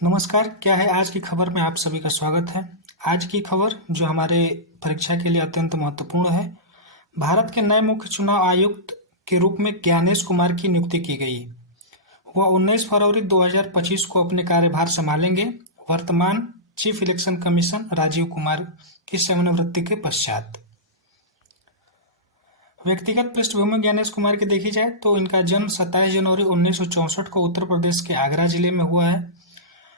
नमस्कार, क्या है आज की खबर में आप सभी का स्वागत है। आज की खबर जो हमारे परीक्षा के लिए अत्यंत महत्वपूर्ण है। भारत के नए मुख्य चुनाव आयुक्त के रूप में ज्ञानेश कुमार की नियुक्ति की गई। वह 19 फरवरी 2025 को अपने कार्यभार संभालेंगे। वर्तमान chief election commission Rajiv Kumar की सेवानिवृत्ति के पश्चात। व्यक्तिगत पृष्ठभूमि ज्ञानेश कुमार की देखी जाए तो इनका जन्म 27 जनवरी 1964 को उत्तर प्रदेश के आगरा जिले में हुआ है।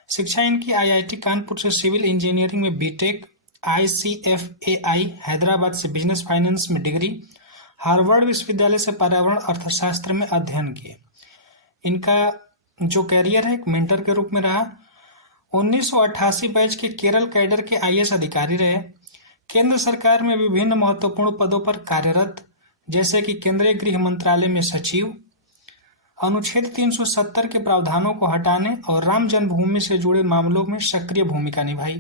शिक्षा इनकी आईआईटी कानपुर से सिविल इंजीनियरिंग में बीटेक, आईसीएफएआई हैदराबाद से बिजनेस फाइनेंस में डिग्री, हार्वर्ड विश्वविद्यालय से पर्यावरण अर्थशास्त्र में अध्ययन किए। इनका जो कैरियर है एक मेंटर के रूप में रहा। 1988 बैच के केरल कैडर के आईएएस अधिकारी रहे। केंद्र सरकार में विभिन्न महत्वपूर्ण पदों पर कार्यरत, जैसे कि केंद्रीय गृह मंत्रालय में सचिव, अनुच्छेद 370 के प्रावधानों को हटाने और राम जन्मभूमि से जुड़े मामलों में सक्रिय भूमिका निभाई।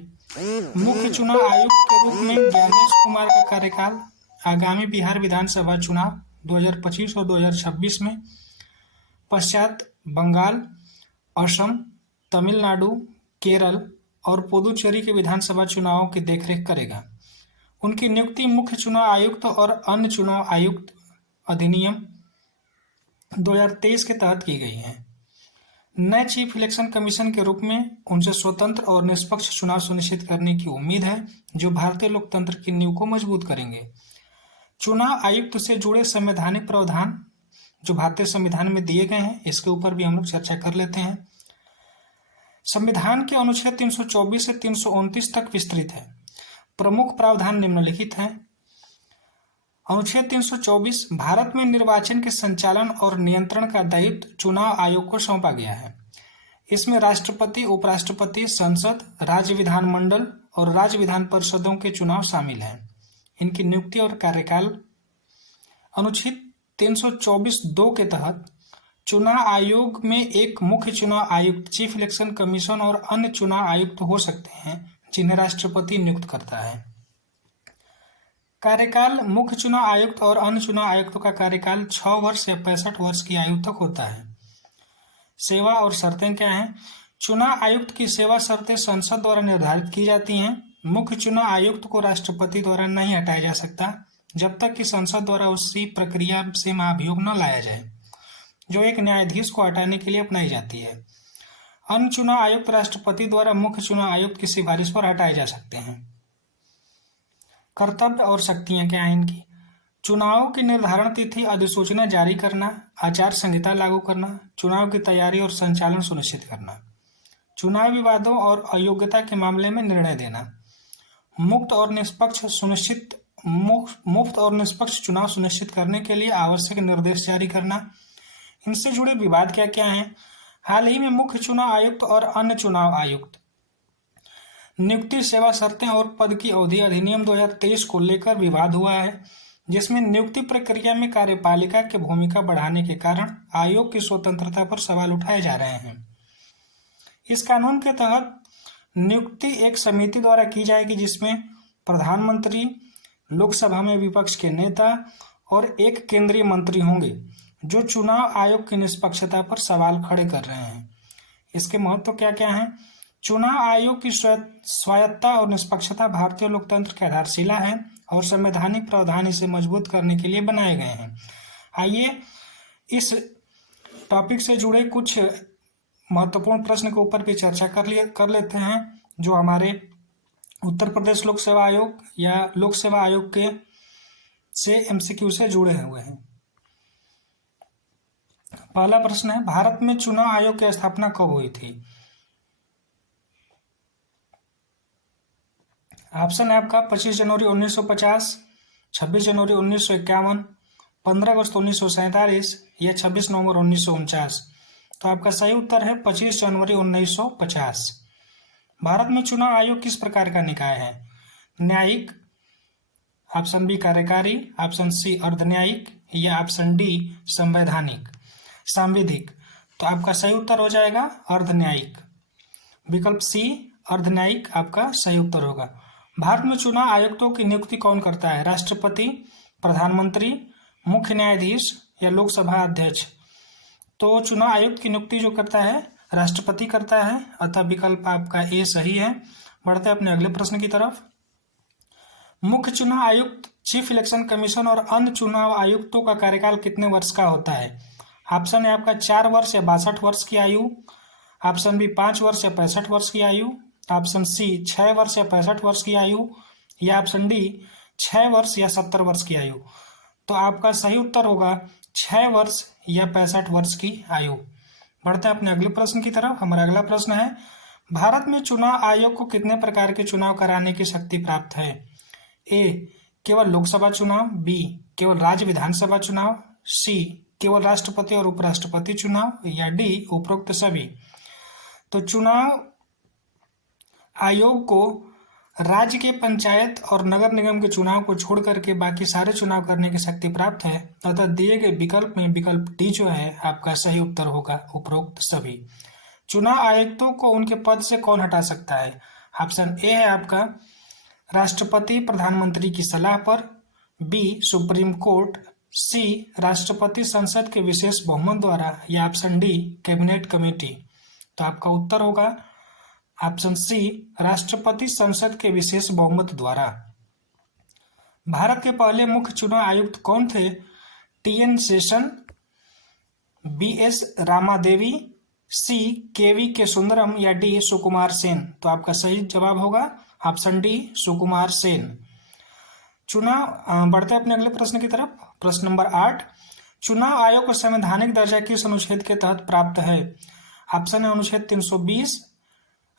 मुख्य चुनाव आयुक्त के रूप में ज्ञानेश कुमार का कार्यकाल आगामी बिहार विधानसभा चुनाव 2025 और 2026 में, पश्चात बंगाल, असम, तमिलनाडु, केरल और पुदुचेरी के विधानसभा चुनावों की देखरेख करेगा। उनकी नियुक्ति मुख्य चुनाव आयुक्त और अन्य चुनाव आयुक्त अधिनियम 2023 के तहत की गई है। नए चीफ इलेक्शन कमीशन के रूप में उनसे स्वतंत्र और निष्पक्ष चुनाव सुनिश्चित करने की उम्मीद है, जो भारतीय लोकतंत्र की नींव को मजबूत करेंगे। चुनाव आयुक्त से जुड़े संवैधानिक प्रावधान जो भारतीय संविधान में दिए गए हैं, इसके ऊपर भी हम लोग चर्चा कर लेते हैं। संविधान के अनुच्छेद 324 से 329 तक विस्तृत है। प्रमुख प्रावधान निम्नलिखित हैं। अनुच्छेद 324 भारत में निर्वाचन के संचालन और नियंत्रण का दायित्व चुनाव आयोग को सौंपा गया है। इसमें राष्ट्रपति, उपराष्ट्रपति, संसद, राज्य विधानमंडल और राज्य विधान परिषदों के चुनाव शामिल हैं। इनकी नियुक्ति और कार्यकाल अनुच्छेद 324(2) के तहत चुनाव आयोग में एक मुख्य चुनाव आयुक्त, चीफ इलेक्शन कमीशन और अन्य चुनाव आयुक्त हो सकते हैं, जिन्हें राष्ट्रपति नियुक्त करता है। कार्यकाल मुख्य चुनाव आयुक्त और अन्य चुनाव आयुक्तों का कार्यकाल 6 वर्ष या 65 वर्ष की आयु तक होता है। सेवा और शर्तें क्या हैं? चुनाव आयुक्त की सेवा शर्तें संसद द्वारा निर्धारित की जाती हैं। मुख्य चुनाव आयुक्त को राष्ट्रपति द्वारा नहीं हटाया जा सकता जब तक कि संसद द्वारा उसी प्रक्रिया से महाभियोग न लाया जाए, जो एक न्यायाधीश को हटाने के लिए अपनाई जाती है। अन्य चुनाव आयुक्त राष्ट्रपति द्वारा मुख्य चुनाव आयुक्त की सिफारिश पर हटाए जा सकते हैं। कर्तव्य और शक्तियां क्या हैं इनकी? चुनावों की निर्धारण तिथि, अधिसूचना जारी करना, आचार संहिता लागू करना, चुनाव की तैयारी और संचालन सुनिश्चित करना, चुनाव विवादों और अयोग्यता के मामले में निर्णय देना, मुफ्त और निष्पक्ष चुनाव सुनिश्चित करने के लिए आवश्यक निर्देश जारी करना। इनसे जुड़े विवाद क्या क्या हैं? हाल ही में मुख्य चुनाव आयुक्त और अन्य चुनाव आयुक्त नियुक्ति, सेवा शर्तें और पद की अवधि अधिनियम 2023 को लेकर विवाद हुआ है, जिसमें नियुक्ति प्रक्रिया में कार्यपालिका की भूमिका बढ़ाने के कारण आयोग की स्वतंत्रता पर सवाल उठाए जा रहे हैं। इस कानून के तहत नियुक्ति एक समिति द्वारा की जाएगी, जिसमें प्रधानमंत्री, लोकसभा में विपक्ष के नेता और एक केंद्रीय मंत्री होंगे, जो चुनाव आयोग की निष्पक्षता पर सवाल खड़े कर रहे हैं। इसके महत्व क्या क्या हैं? चुनाव आयोग की स्वायत्तता और निष्पक्षता भारतीय लोकतंत्र की आधारशिला है और संवैधानिक प्रावधान इसे मजबूत करने के लिए बनाए गए हैं। आइए इस टॉपिक से जुड़े कुछ महत्वपूर्ण प्रश्न के ऊपर भी चर्चा कर लेते हैं, जो हमारे उत्तर प्रदेश लोक सेवा आयोग या लोक सेवा आयोग के से एमसीक्यू से जुड़े हुए हैं। पहला प्रश्न है, भारत में चुनाव आयोग की स्थापना कब हुई थी? ऑप्शन है आपका 25 जनवरी 1950, 26 जनवरी 1951, 15 अगस्त 1947 या 26 नवंबर 1949। तो आपका सही उत्तर है 25 जनवरी 1950। भारत में चुनाव आयोग किस प्रकार का निकाय है? न्यायिक, ऑप्शन बी कार्यकारी, ऑप्शन सी अर्धन्यायिक या ऑप्शन डी सांविधिक। तो आपका सही उत्तर हो जाएगा अर्धन्यायिक। विकल्प सी अर्धन्यायिक आपका सही उत्तर होगा। भारत में चुनाव आयुक्तों की नियुक्ति कौन करता है? राष्ट्रपति, प्रधानमंत्री, मुख्य न्यायाधीश या लोकसभा अध्यक्ष? तो चुनाव आयुक्त की नियुक्ति जो करता है राष्ट्रपति करता है, अतः विकल्प आपका ए सही है। बढ़ते हैं अपने अगले प्रश्न की तरफ। मुख्य चुनाव आयुक्त, चीफ इलेक्शन कमीशन और अन्य चुनाव आयुक्तों का कार्यकाल कितने वर्ष का होता है? ऑप्शन है आपका 4 वर्ष या 62 वर्ष की आयु, ऑप्शन बी 5 वर्ष या 65 वर्ष की आयु, ऑप्शन सी 6 वर्ष या 65 वर्ष की आयु, या ऑप्शन डी 6 वर्ष या 70 वर्ष की आयु। तो आपका सही उत्तर होगा 6 वर्ष या 65 वर्ष की आयु। बढ़ते हैं अपने अगले प्रश्न की तरफ। हमारा अगला प्रश्न है, भारत में चुनाव आयोग को कितने प्रकार के चुनाव कराने की शक्ति प्राप्त है? ए केवल लोकसभा चुनाव, बी केवल राज्य विधानसभा चुनाव, सी केवल राष्ट्रपति और उपराष्ट्रपति चुनाव, या डी उपरोक्त सभी। तो चुनाव आयोग को राज्य के पंचायत और नगर निगम के चुनाव को छोड़ करके बाकी सारे चुनाव करने की शक्ति प्राप्त है, अतः दिए गए विकल्प में विकल्प डी जो है आपका सही उत्तर होगा, उपरोक्त सभी। चुनाव आयुक्तों को उनके पद से कौन हटा सकता है? ऑप्शन ए है आपका राष्ट्रपति प्रधानमंत्री की सलाह पर, बी सुप्रीम कोर्ट, सी राष्ट्रपति संसद के विशेष बहुमत द्वारा, या ऑप्शन डी कैबिनेट कमेटी। तो आपका उत्तर होगा ऑप्शन सी राष्ट्रपति संसद के विशेष बहुमत द्वारा। भारत के पहले मुख्य चुनाव आयुक्त कौन थे? टी.एन. शेषन, बी.एस. रामादेवी, सी के सुंदरम, या डी सुकुमार सेन। तो आपका सही जवाब होगा ऑप्शन डी सुकुमार सेन। बढ़ते अपने अगले प्रश्न की तरफ। प्रश्न नंबर 8, चुनाव आयोग को संवैधानिक दर्जा किस अनुच्छेद के तहत प्राप्त है? ऑप्शन है अनुच्छेद 320,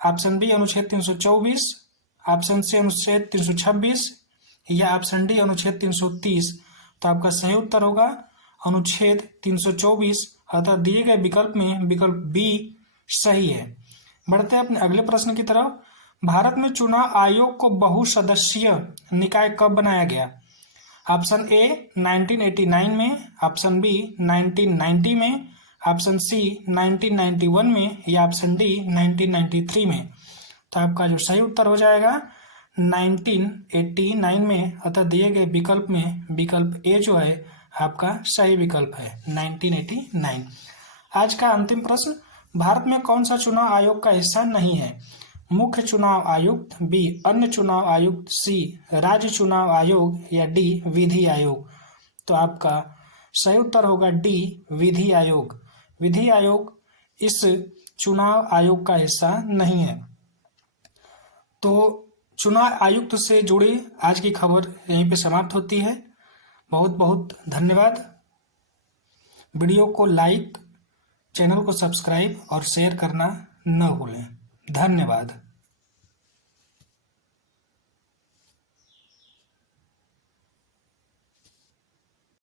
ऑप्शन बी अनुच्छेद 324, ऑप्शन सी अनुच्छेद 326, या ऑप्शन डी अनुच्छेद 330। तो आपका सही उत्तर होगा अनुच्छेद 324, अतः दिए गए विकल्प में विकल्प बी सही है। बढ़ते हैं अपने अगले प्रश्न की तरफ। भारत में चुनाव आयोग को बहुसदस्यीय निकाय कब बनाया गया? ऑप्शन ए 1989 में, ऑप्शन बी 1990 में, ऑप्शन सी 1991 में, या ऑप्शन डी 1993 में। तो आपका जो सही उत्तर हो जाएगा 1989 में, अतः दिए गए विकल्प में विकल्प ए जो है आपका सही विकल्प है 1989। आज का अंतिम प्रश्न, भारत में कौन सा चुनाव आयोग का हिस्सा नहीं है? मुख्य चुनाव आयुक्त, बी अन्य चुनाव आयुक्त, सी राज्य चुनाव आयोग, या डी विधि आयोग। तो आपका सही उत्तर होगा डी विधि आयोग। विधि आयोग इस चुनाव आयोग का हिस्सा नहीं है। तो चुनाव आयुक्त से जुड़ी आज की खबर यहीं पे समाप्त होती है। बहुत बहुत धन्यवाद। वीडियो को लाइक, चैनल को सब्सक्राइब और शेयर करना न भूलें। धन्यवाद।